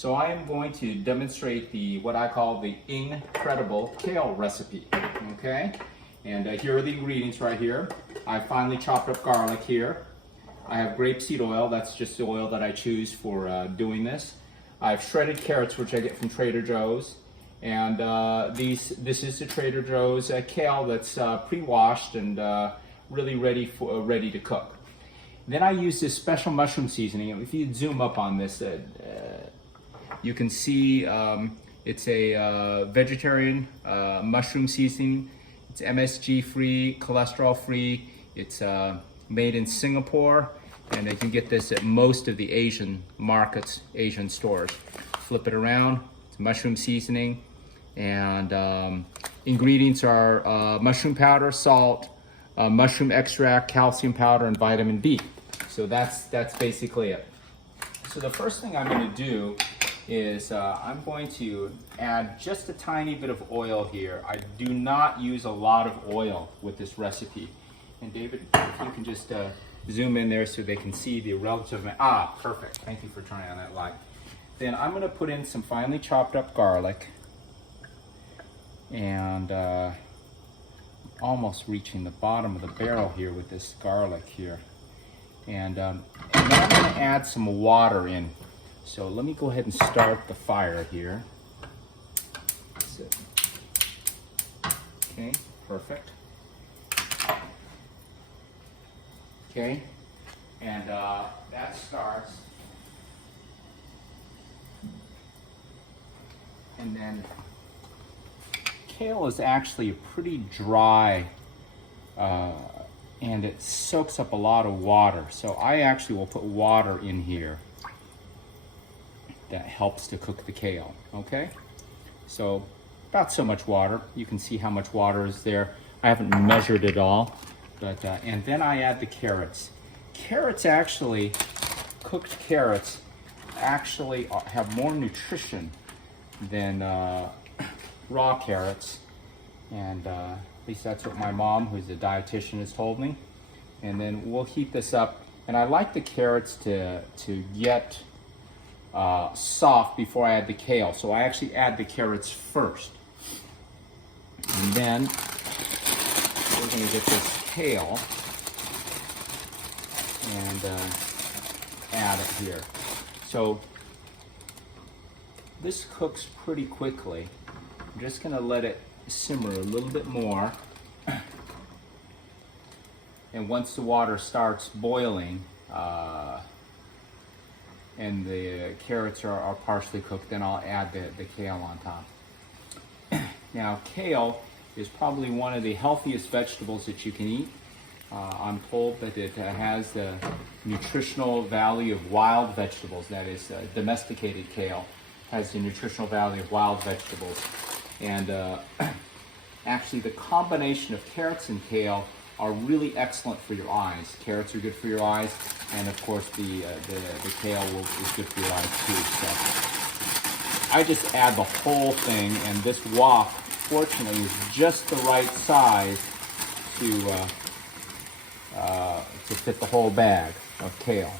So I am going to demonstrate what I call the Ingcredible kale recipe, okay? And here are the ingredients right here. I finely chopped up garlic here. I have grapeseed oil, that's just the oil that I choose for doing this. I have shredded carrots, which I get from Trader Joe's. And this is the Trader Joe's kale that's pre-washed and really ready to cook. Then I use this special mushroom seasoning. If you zoom up on this, you can see it's a vegetarian mushroom seasoning. It's MSG free, cholesterol free. It's made in Singapore, and you can get this at most of the Asian markets, Asian stores. Flip it around, it's mushroom seasoning, and ingredients are mushroom powder, salt, mushroom extract, calcium powder, and vitamin B. So that's basically it. So the first thing I'm going to do is I'm going to add just a tiny bit of oil here. I do not use a lot of oil with this recipe. And David, if you can just zoom in there so they can see the relative, perfect. Thank you for turning on that light. Then I'm going to put in some finely chopped up garlic, and almost reaching the bottom of the barrel here with this garlic here. And then I'm going to add some water in. So let me go ahead and start the fire here. That's it. Okay, perfect. Okay, and that starts. And then kale is actually pretty dry and it soaks up a lot of water. So I actually will put water in here. That helps to cook the kale, okay? So about so much water. You can see how much water is there. I haven't measured it all, but and then I add the carrots. Carrots actually, cooked carrots actually have more nutrition than raw carrots, and at least that's what my mom, who's a dietitian, has told me. And then we'll heat this up, and I like the carrots to get soft before I add the kale. So I actually add the carrots first. And then we're going to get this kale and add it here. So this cooks pretty quickly. I'm just going to let it simmer a little bit more. And once the water starts boiling, and the carrots are partially cooked, then I'll add the kale on top. Now, kale is probably one of the healthiest vegetables that you can eat. I'm told that it has the nutritional value of wild vegetables. That is, domesticated kale has the nutritional value of wild vegetables. And actually, the combination of carrots and kale are really excellent for your eyes. Carrots are good for your eyes, and of course the kale is good for your eyes too. So I just add the whole thing, and this wok, fortunately, is just the right size to fit the whole bag of kale.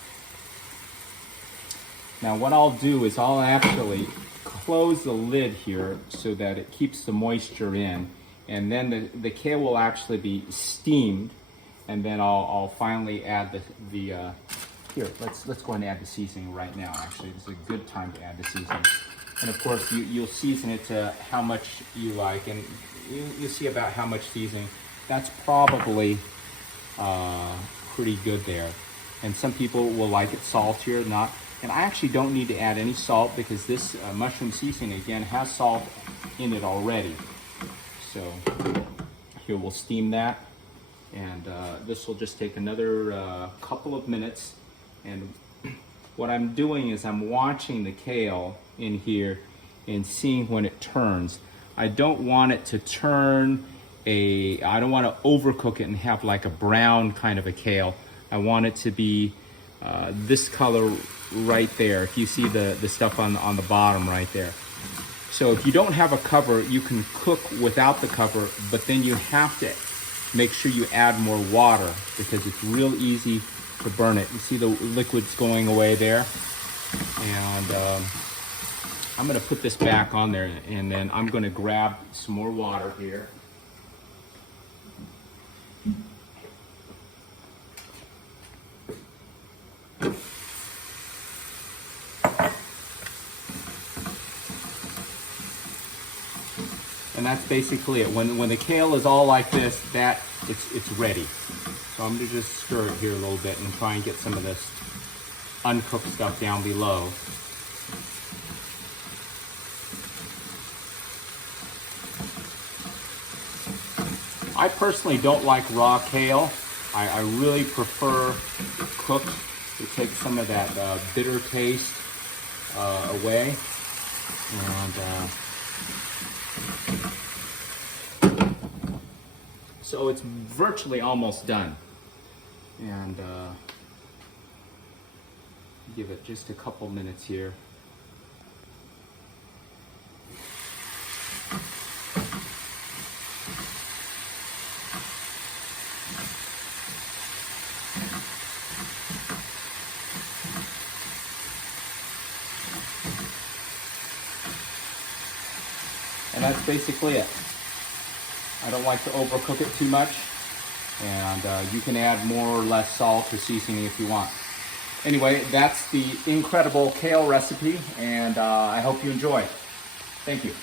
Now what I'll do is I'll actually close the lid here so that it keeps the moisture in. And then the kale will actually be steamed, and then I'll finally add here. Let's go ahead and add the seasoning right now. Actually, this is a good time to add the seasoning. And of course, you'll season it to how much you like, and you'll see about how much seasoning. That's probably pretty good there. And some people will like it saltier, not. And I actually don't need to add any salt because this mushroom seasoning again has salt in it already. So here we'll steam that, and this will just take another couple of minutes. And what I'm doing is I'm watching the kale in here and seeing when it turns. I don't want it to turn I don't want to overcook it and have like a brown kind of a kale. I want it to be this color right there. If you see the stuff on the bottom right there. So if you don't have a cover, you can cook without the cover, but then you have to make sure you add more water because it's real easy to burn it. You see the liquid's going away there, and I'm gonna put this back on there, and then I'm gonna grab some more water here. And that's basically it. When the kale is all like this, it's ready. So I'm gonna just stir it here a little bit and try and get some of this uncooked stuff down below. I personally don't like raw kale. I really prefer cooked. It takes some of that bitter taste away. And so it's virtually almost done. And give it just a couple minutes here. And that's basically it. I don't like to overcook it too much, and you can add more or less salt or seasoning if you want. Anyway, that's the Ingcredible kale recipe, and I hope you enjoy it. Thank you.